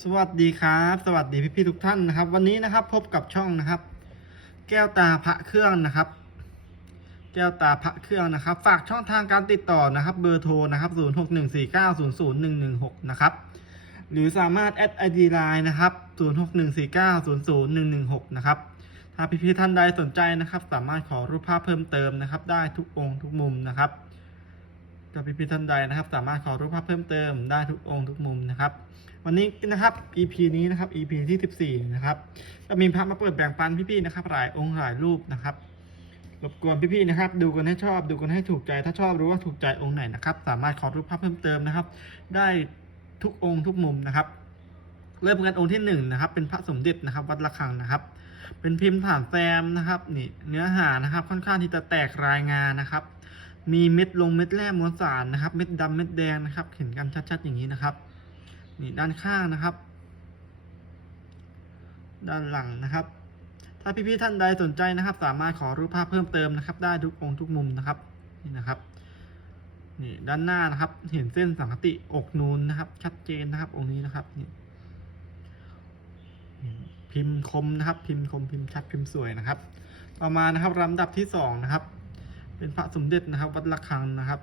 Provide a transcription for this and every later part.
สวัสดีครับ สวัสดีพี่ๆทุกท่านนะครับ วันนี้นะครับพบกับช่องนะครับ แก้วตาพระเครื่องนะครับ แก้วตาพระเครื่องนะครับ ฝากช่องทางการติดต่อนะครับ เบอร์โทรนะครับ 0614900116 นะครับ หรือสามารถแอดไอดีไลน์นะครับ 0614900116 นะครับ ถ้าพี่ๆท่านใดสนใจนะครับ สามารถขอรูปภาพเพิ่มเติมนะครับ ได้ทุกองค์ทุกมุมนะครับถ้าพี่ๆท่านใดนะครับ สามารถขอรูปภาพเพิ่มเติมได้ทุกองค์ทุกมุมนะครับ วันนี้นะครับ EP นี้นะครับ EP ที่ 14 นะครับก็มีพระมาเปิดแบ่งปันพี่ๆนะครับ หลายองค์หลายรูปนะครับรบกวนพี่ๆนะครับ ดูกันให้ชอบดูกันให้ถูกใจถ้าชอบรู้ว่าถูกใจองค์ไหนนะครับ สามารถขอรูปภาพเพิ่มเติมนะครับ ได้ทุกองค์ทุกมุมนะครับ เริ่มกันองค์ที่หนึ่งนะครับ เป็นพระสมเด็จนะครับ วัดระฆังนะครับ เป็นพิมพ์ฐานแซมนะครับนี่เนื้อหานะครับ ค่อนข้างที่จะแตกรายงานนะครับ มีเม็ดลงเม็ดแร่มวลสารนะครับ เม็ดดำเม็ดแดงนะครับ เห็นกันชัดๆอย่างนี้นะครับ นี่ด้านข้างนะครับ ด้านหลังนะครับ ถ้าพี่ๆท่านใดสนใจนะครับ สามารถขอรูปภาพเพิ่มเติมนะครับ ได้ทุกองค์ทุกมุมนะครับนี่นะครับนี่ด้านหน้านะครับ เห็นเส้นสังคติอกนูนนะครับ ชัดเจนนะครับ องค์นี้นะครับนี่พิมพ์คมนะครับ พิมพ์คมพิมพ์ชัดพิมพ์สวยนะครับ ต่อมานะครับลำดับที่สองนะครับ เป็นพระสมเด็จนะครับ วัดระฆังนะครับ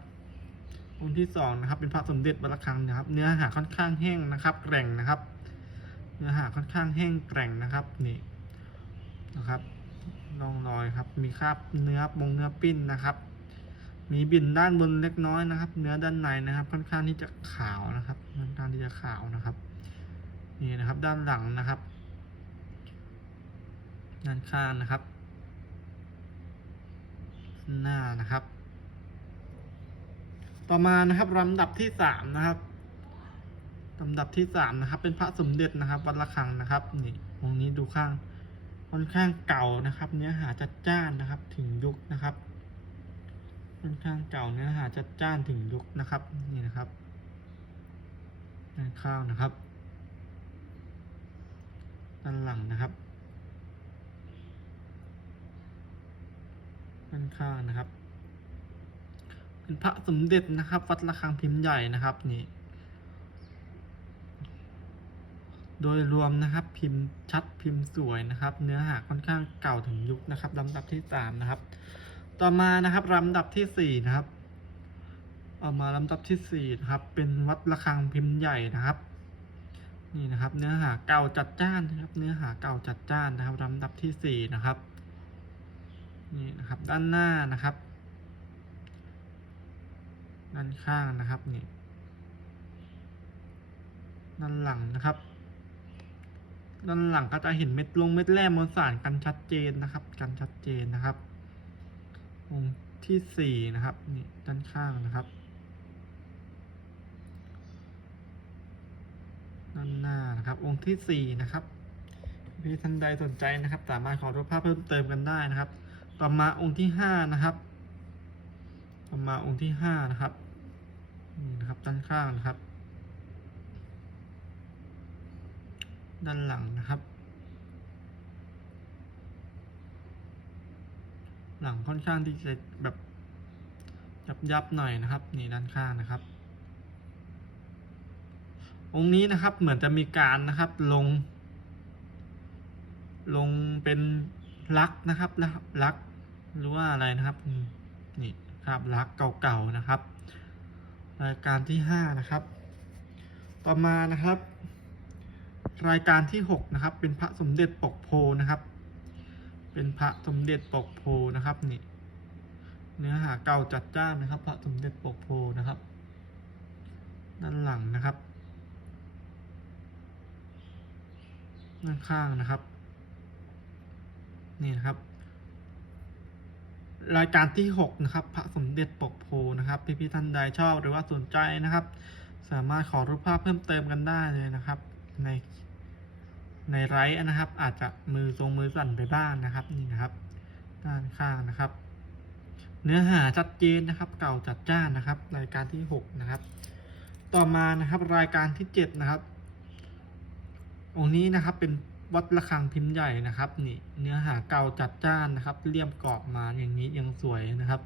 องค์ที่สองนะครับเป็นพระสมเด็จวัดระฆังนะครับ เนื้อหาค่อนข้างแห้งนะครับแกร่งนะครับ เนื้อหาค่อนข้างแห้งแกร่งนะครับนี่นะครับร่องรอยครับ มีคราบเนื้อปงเนื้อปิ้นนะครับ มีบินด้านบนเล็กน้อยนะครับ เนื้อด้านในนะครับ ค่อนข้างที่จะขาวนะครับค่อนข้างที่จะขาวนะครับ นี่นะครับด้านหลังนะครับ ด้านข้างนะครับ หน้านะครับ ต่อมานะครับลำดับที่สามนะครับลำดับที่สามนะครับ เป็นพระสมเด็จนะครับ วัดระฆังนะครับนี่องค์นี้ดูข้างค่อนข้างเก่านะครับ เนื้อหาจัดจ้านนะครับ ถึงยุคนะครับ ค่อนข้างเก่าเนื้อหาจัดจ้านถึงยุคนะครับนี่นะครับด้านข้างนะครับด้านหลังนะครับด้านข้างนะครับ เป็นพระสมเด็จนะครับ วัดระฆังพิมพ์ใหญ่นะครับนี่ โดยรวมนะครับพิมพ์ชัดพิมพ์สวยนะครับ เนื้อหาค่อนข้างเก่าถึงยุคนะครับลำดับที่สามนะครับ ต่อมานะครับลำดับที่สี่นะครับออกมาลำดับที่สี่นะครับ เป็นวัดระฆังพิมพ์ใหญ่นะครับ นี่นะครับ เนื้อหาเก่าจัดจ้านนะครับ เนื้อหาเก่าจัดจ้านนะครับลำดับที่สี่นะครับนี่นะครับ ด้านหน้านะครับ ด้านข้างนะครับนี่ด้านหลังนะครับ ด้านหลังก็จะเห็นเม็ดลงเม็ดแร่มวลสารกันชัดเจนนะครับ กันชัดเจนนะครับองค์ที่สี่นะครับนี่ด้านข้างนะครับ ด้านหน้านะครับ องค์ที่สี่นะครับพี่ท่านใดสนใจนะครับ สามารถขอรูปภาพเพิ่มเติมกันได้นะครับ ต่อมาองค์ที่ห้านะครับ ต่อมาองค์ที่ห้านะครับนี่นะครับด้านข้างนะครับ ด้านหลังนะครับ หลังค่อนข้างที่จะแบบยับยับหน่อยนะครับนี่ด้านข้างนะครับ องค์นี้นะครับเหมือนจะมีการนะครับลง ลงเป็นลักนะครับลักหรือว่าอะไรนะครับนี่ ครับลักเก่าๆนะครับ รายการที่ห้านะครับ ต่อมานะครับ รายการที่หกนะครับเป็นพระสมเด็จปกโพนะครับ เป็นพระสมเด็จปกโพนะครับนี่เนื้อหาเก่าจัดจ้านนะครับ พระสมเด็จปกโพนะครับ ด้านหลังนะครับด้านข้างนะครับ นี่นะครับ รายการที่หกนะครับ พระสมเด็จปกโพนะครับพี่พี่ๆท่านใดชอบหรือว่าสนใจนะครับ สามารถขอรูปภาพเพิ่มเติมกันได้เลยนะครับ ในในไลฟ์นะครับ อาจจะมือทรงมือสั่นไปบ้างนะครับนี่นะครับ ด้านข้างนะครับ เนื้อหาชัดเจนนะครับ เก่าจัดจ้านนะครับ รายการที่หกนะครับ ต่อมานะครับรายการที่เจ็ดนะครับองค์นี้นะครับเป็น วัดระฆังพิมพ์ใหญ่นะครับนี่เนื้อหาเก่าจัดจ้านนะครับ เลี่ยมกรอบมาอย่างนี้ยังสวยนะครับ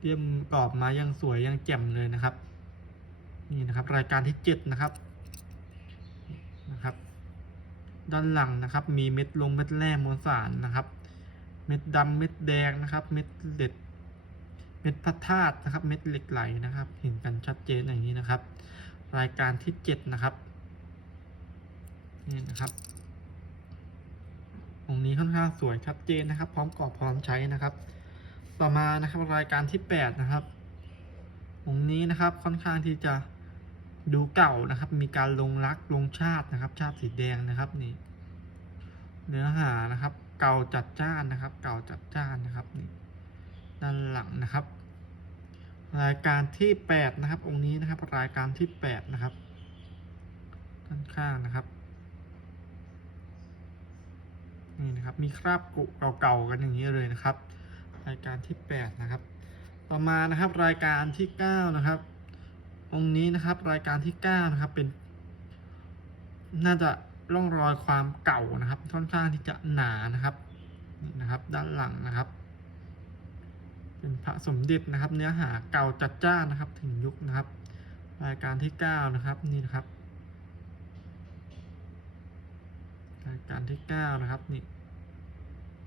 เลี่ยมกรอบมายังสวยยังแจ่มเลยนะครับ นี่นะครับ รายการที่เจ็ดนะครับนะครับ ด้านหลังนะครับ มีเม็ดลงเม็ดแร่มวลสารนะครับ เม็ดดำเม็ดแดงนะครับ เม็ดเด็ด เม็ดพระธาตุนะครับ เม็ดเหล็กไหลนะครับ เห็นกันชัดเจนอย่างนี้นะครับ รายการที่เจ็ดนะครับนี่นะครับ องค์นี้ค่อนข้างสวยชัดเจนนะครับ พร้อมกรอบพร้อมใช้นะครับ ต่อมานะครับรายการที่แปดนะครับองค์นี้นะครับค่อนข้างที่จะดูเก่านะครับ มีการลงรักลงชาตินะครับ ชาติสีแดงนะครับนี่เนื้อหานะครับ เก่าจัดจ้านนะครับ เก่าจัดจ้านนะครับนี่ด้านหลังนะครับ รายการที่แปดนะครับ องค์นี้นะครับ รายการที่แปดนะครับด้านข้างนะครับ นี่นะครับมีคราบกุเก่าๆกันอย่างนี้เลยนะครับ รายการที่แปดนะครับ ต่อมานะครับรายการที่เก้านะครับ องค์นี้นะครับรายการที่เก้านะครับเป็น น่าจะร่องรอยความเก่านะครับค่อนข้างที่จะหนานะครับนี่นะครับด้านหลังนะครับ เป็นพระสมเด็จนะครับ เนื้อหาเก่าจัดจ้านนะครับ ถึงยุคนะครับ รายการที่เก้านะครับนี่นะครับ รายการที่เก้านะครับนี่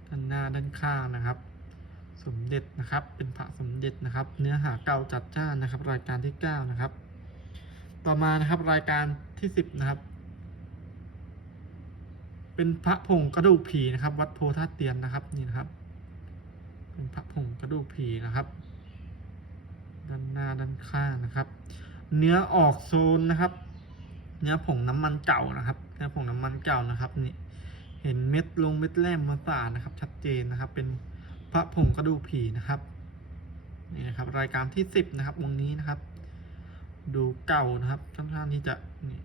ด้านหน้าด้านข้างนะครับ สมเด็จนะครับเป็นพระสมเด็จนะครับ เนื้อหาเก่าจัดจ้านนะครับ รายการที่เก้านะครับ ต่อมานะครับรายการที่สิบนะครับ เป็นพระผงกระดูกผีนะครับ วัดโพธาตุเตียนนะครับนี่นะครับ เป็นพระผงกระดูกผีนะครับด้านหน้าด้านข้างนะครับ เนื้อออกโซนนะครับ เนื้อผงน้ำมันเก่านะครับ เนื้อผงน้ำมันเก่านะครับนี่เห็นเม็ดลงเม็ดแร่มมาสานะครับ ชัดเจนนะครับ เป็นพระผงกระดูกผีนะครับนี่นะครับ รายการที่สิบนะครับวงนี้นะครับ ดูเก่านะครับค่อนข้างที่จะนี่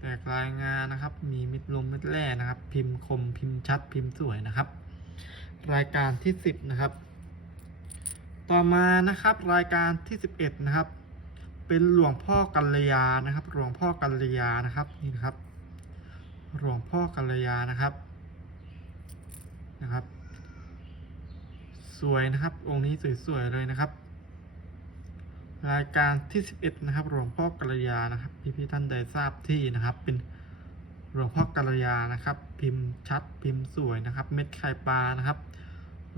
แตกรายงานนะครับ มีเม็ดลมเม็ดแร่นะครับ พิมพ์คมพิมพ์ชัดพิมพ์สวยนะครับ รายการที่สิบนะครับ ต่อมานะครับ รายการที่สิบเอ็ดนะครับ เป็นหลวงพ่อกัลยานะครับ หลวงพ่อกัลยานะครับนี่นะครับ หลวงพ่อกัลยานะครับนะครับ สวยนะครับ องค์นี้สวยๆเลยนะครับ รายการที่ 11 นะครับ หลวงพ่อกัลยานะครับ พี่ๆท่านใดทราบที่นะครับ เป็นหลวงพ่อกัลยานะครับ พิมพ์ชัดพิมพ์สวยนะครับ เม็ดไข่ปลานะครับ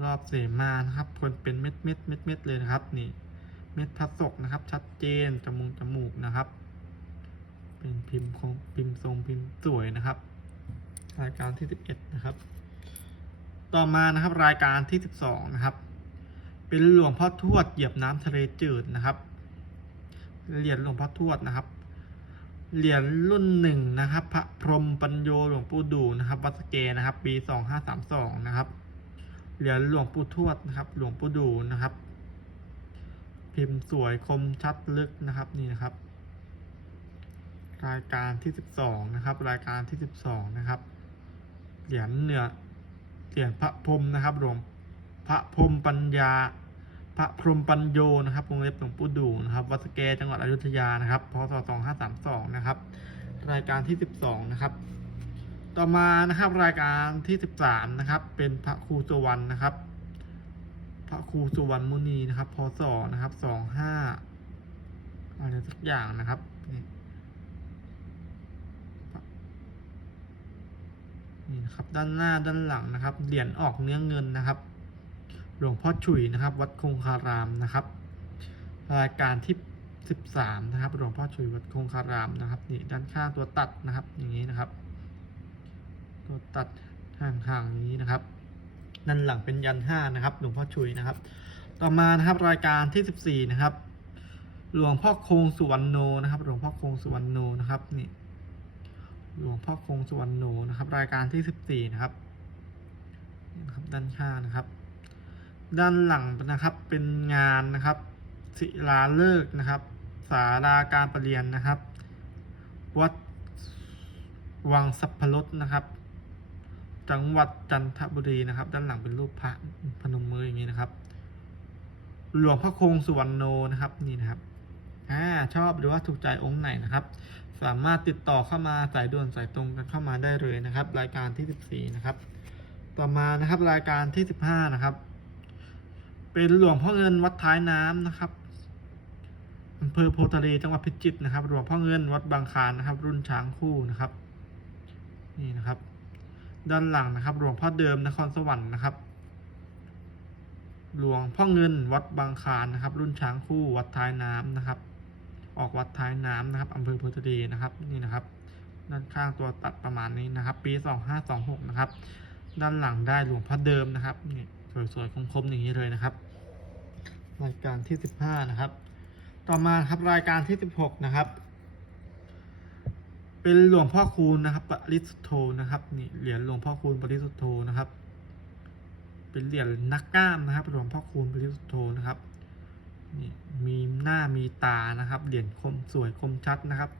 รอบเสมานะครับ คนเป็นเม็ดเม็ดเม็ดเม็ดเลยนะครับ นี่ เม็ดพัดศกนะครับ ชัดเจนจมูกจมูกนะครับ เป็นพิมพ์ของพิมพ์ทรงพิมพ์สวยนะครับ รายการที่ 11 นะครับ ต่อมานะครับรายการที่ 12 นะครับ เป็นหลวงพ่อทวดเหยียบน้ำทะเลจืดนะครับเหรียญหลวงพ่อทวดนะครับเหรียญรุ่นหนึ่งนะครับ พระพรหมปัญโยหลวงปู่ดูนะครับ วัดสเกนะครับ ปี2532นะครับเหรียญหลวงปู่ทวดนะครับ หลวงปู่ดูนะครับ พิมพ์สวยคมชัดลึกนะครับนี่นะครับ รายการที่12นะครับ รายการที่12นะครับ เหรียญเหนือเหรียญพระพรมนะครับหลวงพระพรมปัญญา พระพรมปัญโยนะครับวงเล็บหลวงปู่ดูนะครับวัดสเกจังหวัดอยุธยานะครับพศ2532นะครับ รายการที่12นะครับ ต่อมานะครับรายการที่13นะครับ เป็นพระครูสุวรรณนะครับ พระครูสุวรรณมุนีนะครับพศนะครับ25อะไรสักอย่างนะครับนี่ นี่นะครับด้านหน้าด้านหลังนะครับเหรียญออกเนื้อเงินนะครับ หลวงพ่อฉุยนะครับ วัดคงคารามนะครับรายการที่ 13 นะครับ หลวงพ่อฉุยวัดคงคารามนะครับนี่ด้านข้างตัวตัดนะครับอย่างนี้นะครับ ตัวตัดห่างๆอย่างนี้นะครับ ด้านหลังเป็นยันห้านะครับหลวงพ่อฉุยนะครับ ต่อมานะครับรายการที่ 14 นะครับ หลวงพ่อคงสุวรรณโนนะครับ หลวงพ่อคงสุวรรณโนนะครับนี่ หลวงพ่อคงสุวรรณโนนะครับ รายการที่ 14 นะครับนะครับด้านข้างนะครับ ด้านหลังนะครับเป็นงานนะครับ ศิลาฤกษ์นะครับ สาราการประเรียนนะครับ วัดวังสัพพรสนะครับ จังหวัดจันทบุรีนะครับ ด้านหลังเป็นรูปพระพนมมืออย่างนี้นะครับ หลวงพ่อคงสุวรรณโนนะครับนี่นะครับ อ่าชอบหรือว่าถูกใจองค์ไหนนะครับ สามารถติดต่อเข้ามาสายด่วนสายตรงกันเข้ามาได้เลยนะครับ รายการที่ 14 นะครับ ต่อมานะครับรายการที่ 15 นะครับ เป็นหลวงพ่อเงินวัดท้ายน้ำนะครับอำเภอโพธิ์ทะเลจังหวัดพิจิตรนะครับหลวงพ่อเงินวัดบางคานนะครับ รุ่นช้างคู่นะครับ นี่นะครับ ด้านหลังนะครับหลวงพ่อเดิมนครสวรรค์นะครับหลวงพ่อเงินวัดบางคานนะครับ รุ่นช้างคู่วัดท้ายน้ำนะครับ ออกวัดท้ายน้ำนะครับอำเภอโพุทธดีนะครับนี่นะครับด้านข้างตัวตัดประมาณนี้นะครับ ปี 2526 นะครับ ด้านหลังได้หลวงพ่อเดิมนะครับนี่สวยๆคมๆอย่างนี้เลยนะครับ รายการที่ 15 นะครับ ต่อมาครับรายการที่ 16 นะครับ เป็นหลวงพ่อคูณนะครับปริสุทโธนะครับนี่เหรียญหลวงพ่อคูณปริสุทโธนะครับ เป็นเหรียญนักกล้ามนะครับหลวงพ่อคูณปริสุทโธนะครับ นี่มีหน้ามีตานะครับ เหรียญคมสวยคมชัดนะครับ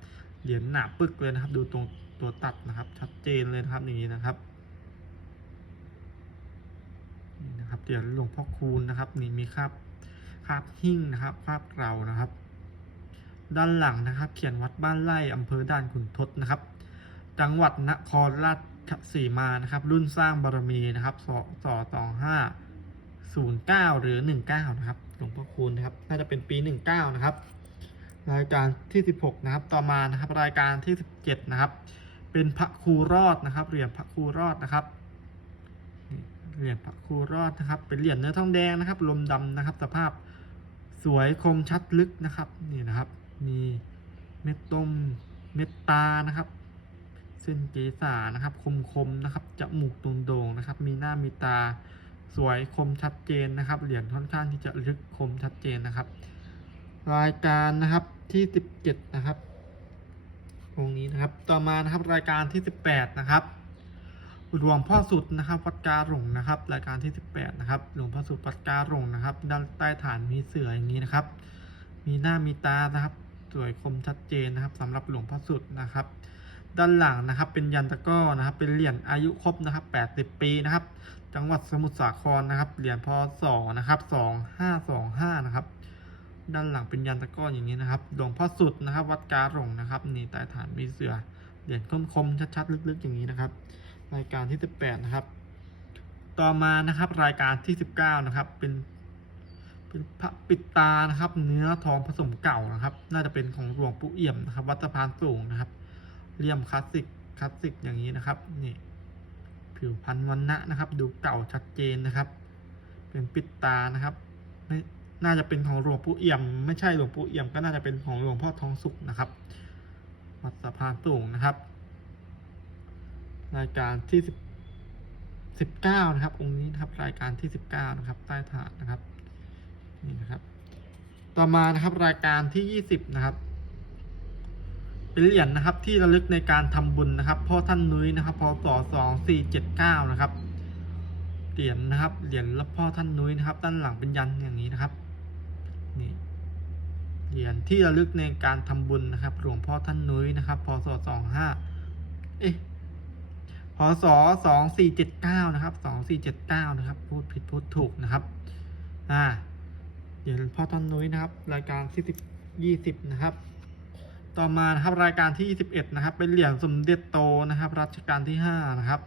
เหรียญหนาปึกเลยนะครับ ดูตรงตัวตัดนะครับ ชัดเจนเลยนะครับอย่างนี้นะครับนี่นะครับเหรียญหลวงพ่อคูณนะครับ นี่มีคราบคราบหิ้งนะครับคราบเกลานะครับ ด้านหลังนะครับ เขียนวัดบ้านไร่อำเภอด่านขุนทดนะครับ จังหวัดนครราชสีมานะครับ รุ่นสร้างบารมีนะครับสสสองห้าศูนย์เก้าหรือหนึ่งเก้านะครับ หลวงพ่อคูณนะครับ น่าจะเป็นปีหนึ่งเก้านะครับ รายการที่สิบหกนะครับ ต่อมานะครับ รายการที่สิบเจ็ดนะครับ เป็นพระครูรอดนะครับ เหรียญพระครูรอดนะครับ เหรียญพระครูรอดนะครับ เป็นเหรียญเนื้อทองแดงนะครับ ลมดำนะครับ สภาพสวยคมชัดลึกนะครับ นี่นะครับ มีเม็ดต้มเม็ดตานะครับ เส้นเกษานะครับ คมคมๆนะครับ จมูกโด่งๆนะครับ มีหน้ามีตา สวยคมชัดเจนนะครับ เหรียญค่อนข้างที่จะลึกคมชัดเจนนะครับ รายการนะครับที่สิบเจ็ดนะครับตรงนี้นะครับ ต่อมานะครับรายการที่สิบแปดนะครับหลวงพ่อสุดนะครับวัดกาหลงนะครับ รายการที่สิบแปดนะครับ หลวงพ่อสุดวัดกาหลงนะครับ ด้านใต้ฐานมีเสืออย่างนี้นะครับ มีหน้ามีตานะครับ สวยคมชัดเจนนะครับสำหรับหลวงพ่อสุดนะครับ ด้านหลังนะครับ เป็นยันตะก้อนะครับ เป็นเหรียญอายุครบนะครับ 80 ปีนะครับ จังหวัดสมุทรสาครนะครับ เหรียญพศนะครับ2525นะครับ ด้านหลังเป็นยันตะก้ออย่างนี้นะครับ หลวงพ่อสุดนะครับ วัดกาหลงนะครับ นี่ใต้ฐานมีเสือ เหรียญคมๆชัดๆลึกๆอย่างนี้นะครับ รายการที่18นะครับ ต่อมานะครับรายการที่19นะครับ เป็นเป็นพระปิดตานะครับ เนื้อทองผสมเก่านะครับ น่าจะเป็นของหลวงปู่เอี่ยมนะครับ วัดสะพานสูงนะครับเลี่ยมคลาสสิกคลาสสิกอย่างนี้นะครับนี่ ผิวพันธุ์วันนะนะครับ ดูเก่าชัดเจนนะครับ เป็นปิดตานะครับไม่น่าจะเป็นของหลวงปู่เอี่ยม ไม่ใช่หลวงปู่เอี่ยมก็น่าจะเป็นของหลวงพ่อทองสุขนะครับวัดสะพานสูงนะครับรายการที่สิบสิบเก้านะครับองค์นี้นะครับรายการที่สิบเก้านะครับ ใต้ฐานนะครับนี่นะครับ ต่อมานะครับรายการที่ยี่สิบนะครับ เป็นเหรียญนะครับที่ระลึกในการทำบุญนะครับพ่อท่านนุ้ยนะครับพศสองสี่เจ็ดเก้านะครับเหรียญนะครับเหรียญรับพ่อท่านนุ้ยนะครับ ด้านหลังเป็นยันอย่างนี้นะครับนี่เหรียญที่ระลึกในการทำบุญนะครับหลวงพ่อท่านนุ้ยนะครับพศสองห้าเอ๊ะพศสองสี่เจ็ดเก้านะครับสองสี่เจ็ดเก้านะครับ พูดผิดพูดถูกนะครับอ่าเหรียญพ่อท่านนุ้ยนะครับ รายการที่สิบยี่สิบนะครับ ต่อมานะครับรายการที่ยี่สิบเอ็ดนะครับ เป็นเหรียญสมเด็จโตนะครับ รัชกาลที่ห้านะครับ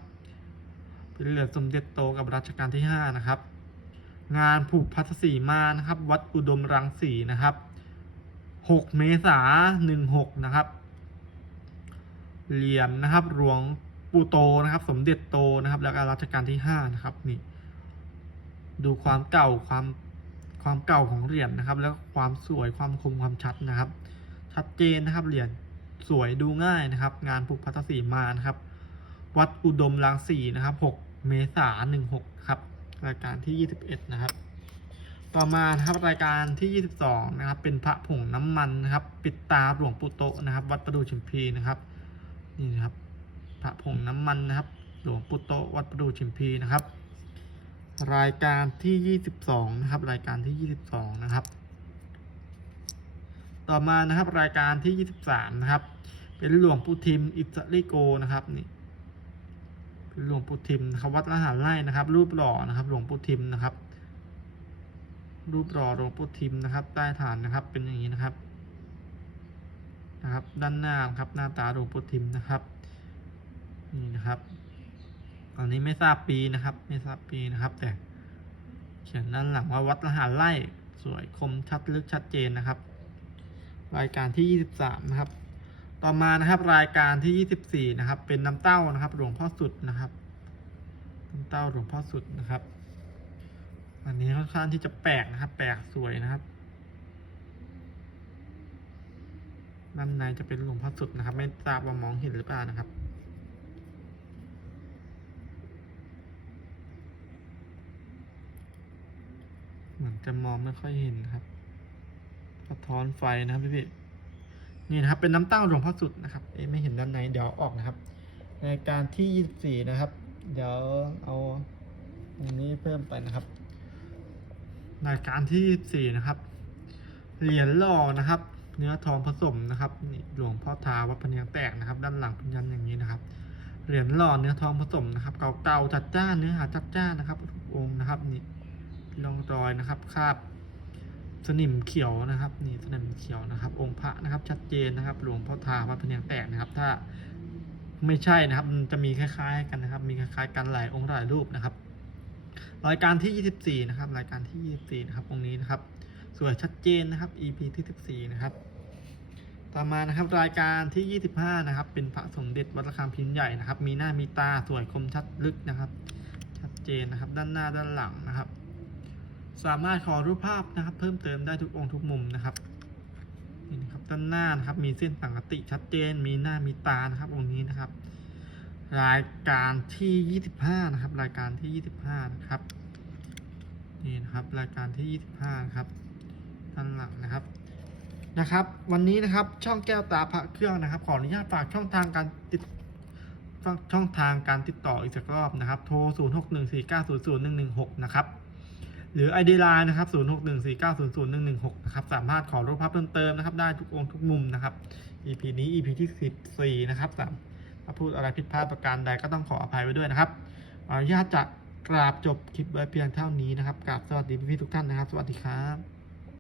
เป็นเหรียญสมเด็จโตกับรัชกาลที่ห้านะครับ งานผูกพัทสีมานะครับ วัดอุดมรังสีนะครับหกเมษาหนึ่งหกนะครับ เหรียญนะครับหลวงปู่โตนะครับ สมเด็จโตนะครับ แล้วก็รัชกาลที่ห้านะครับนี่ดูความเก่าความความเก่าของเหรียญนะครับ แล้วความสวยความคมความชัดนะครับ ชัดเจนนะครับเหรียญสวยดูง่ายนะครับ งานผูกพัทสีมานะครับ วัดอุดมรังสีนะครับ 6 เมษายน16ครับรายการที่ 21 นะครับ ต่อมานะครับรายการที่ 22 นะครับ เป็นพระผงน้ำมันนะครับ ปิดตาหลวงปู่โตนะครับ วัดประดูชิมพีนะครับนี่นะครับ พระผงน้ำมันนะครับ หลวงปู่โตวัดประดูชิมพีนะครับ รายการที่ 22 นะครับ รายการที่ 22 นะครับ ต่อมานะครับรายการที่ 23 นะครับ เป็นหลวงปู่ทิมอิสริโกนะครับนี่เป็นหลวงปู่ทิมนะครับวัดละหารไร่นะครับ รูปหล่อนะครับ หลวงปู่ทิมนะครับ รูปหล่อหลวงปู่ทิมนะครับ ใต้ฐานนะครับเป็นอย่างนี้นะครับนะครับ ด้านหน้าครับหน้าตาหลวงปู่ทิมนะครับนี่นะครับตอนนี้ไม่ทราบปีนะครับ ไม่ทราบปีนะครับ แต่เขียนด้านหลังว่าวัดละหารไร่สวยคมชัดลึกชัดเจนนะครับ รายการที่ 23 นะครับ ต่อมานะครับรายการที่ 24 นะครับ เป็นน้ำเต้านะครับ หลวงพ่อสุดนะครับน้ำเต้าหลวงพ่อสุดนะครับ อันนี้ค่อนข้างที่จะแปลกนะครับ แปลกสวยนะครับด้านในจะเป็นหลวงพ่อสุดนะครับ ไม่ทราบว่ามองเห็นหรือเปล่านะครับเหมือนจะมองไม่ค่อยเห็นนะครับ สะท้อนไฟนะครับพี่พี่นี่นะครับเป็นน้ำเต้าหลวงพ่อสุดนะครับเอ๊ะไม่เห็นด้านในเดี๋ยวออกนะครับรายการที่ยี่สี่นะครับ เดี๋ยวเอาอันนี้เพิ่มไปนะครับรายการที่ยี่สี่นะครับ เหรียญหล่อนะครับ เนื้อทองผสมนะครับนี่หลวงพ่อทาวัดพเนียงแตกนะครับ ด้านหลังเป็นยันอย่างนี้นะครับ เหรียญหล่อเนื้อทองผสมนะครับ เก่าๆจัดจ้านเนื้อหาจัดจ้านนะครับองค์นะครับนี่ร่องรอยนะครับคาบ สนิมเขียวนะครับ นี่สนิมเขียวนะครับ องค์พระนะครับ ชัดเจนนะครับ หลวงพ่อทาวัดพเนียงแตกนะครับ ถ้าไม่ใช่นะครับมันจะมีคล้ายๆกันนะครับ มีคล้ายๆกันหลายองค์หลายรูปนะครับ รายการที่ 24 นะครับ รายการที่ 24 นะครับองค์นี้นะครับ สวยชัดเจนนะครับ EP ที่14นะครับต่อมานะครับรายการที่ 25 นะครับ เป็นพระสมเด็จวัดระฆังพิมพ์ใหญ่นะครับ มีหน้ามีตาสวยคมชัดลึกนะครับ ชัดเจนนะครับ ด้านหน้าด้านหลังนะครับ สามารถขอรูปภาพนะครับ เพิ่มเติมได้ทุกองค์ทุกมุมนะครับนี่นะครับด้านหน้านะครับมีเส้นสังกติชัดเจน มีหน้ามีตานะครับองค์นี้นะครับ รายการที่ 25 นะครับ รายการที่ 25 นะครับนี่นะครับรายการที่ 25 ครับด้านหลังนะครับนะครับ วันนี้นะครับช่องแก้วตาพระเครื่องนะครับ ขออนุญาตฝากช่องทางการติดช่องทางการติดต่ออีกสักรอบนะครับ โทร 0614900116 นะครับ หรือ ID Line นะครับ0614900116นะครับสามารถขอรูปภาพเพิ่มเติมนะครับ ได้ทุกองค์ทุกมุมนะครับ EP นี้ EP ที่14นะครับสามถ้าพูดอะไรผิดพลาดประการใดก็ต้องขออภัยไว้ด้วยนะครับออนุญาตจะกราบจบคลิปไว้เพียงเท่านี้นะครับกราบสวัสดีพี่ๆทุกท่านนะครับ สวัสดีครับ